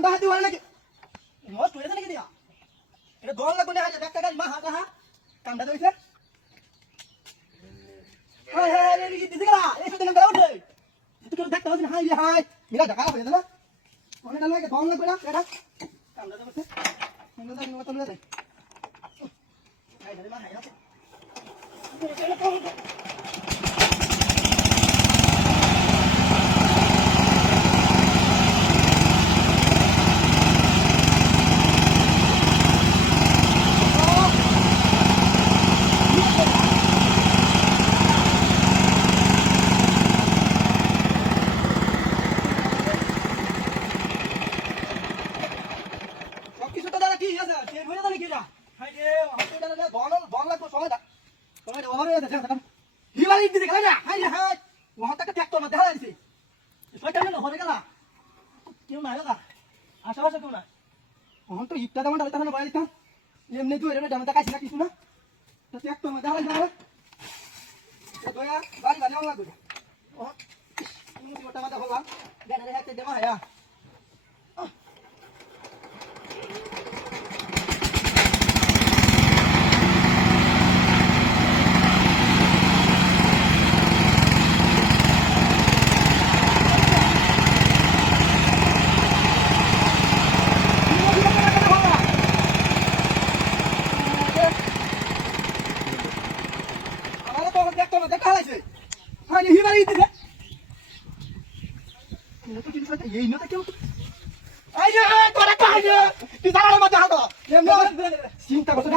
ঘন্টা হাতে ওয়ালে নাকি নষ্ট হয়ে নাকি দিয়া এটা দল লাগবে না হাজার টাকা মা হাতে হা কামটা দইছে হাই হাই রে কি দিছে গলা এই সাথে নাম উঠে তুই কেন দেখতে হস হাই রে হাই মিলা ঢাকা হয়ে না অনেক লাগে দল লাগবে না এটা কামটা দইছে মনে দাও মনে তুলে দে হাই রে মা হাই আছে কিছুটা দাদা কি আছে ট্রেন হয়ে যাবে কিরা হাই রে হসপিটালে বল লাগবে সময় ওভারে আছে দেখা হিবালি দিতে গেল না হাই রে হাই ওহাটাকে ট্র্যাক্টর মধ্যে হারা দিছে ছয়টা না হরে গেল কেউ না দাদা আশেপাশে কেউ না ওহন তো ইটটা দাম ডালতা না বাইরে দিতাম এমনি তুই এর দামটা কাইছ না কিছু না তো ট্র্যাক্টর মধ্যে হারা যাবে এ দয়া বাড়ি বাড়ি লাগবে ওহ তুমি ওটা মাথা বললাম দেনা রে হাতে দেমা হ্যাঁ চিন্তা করছো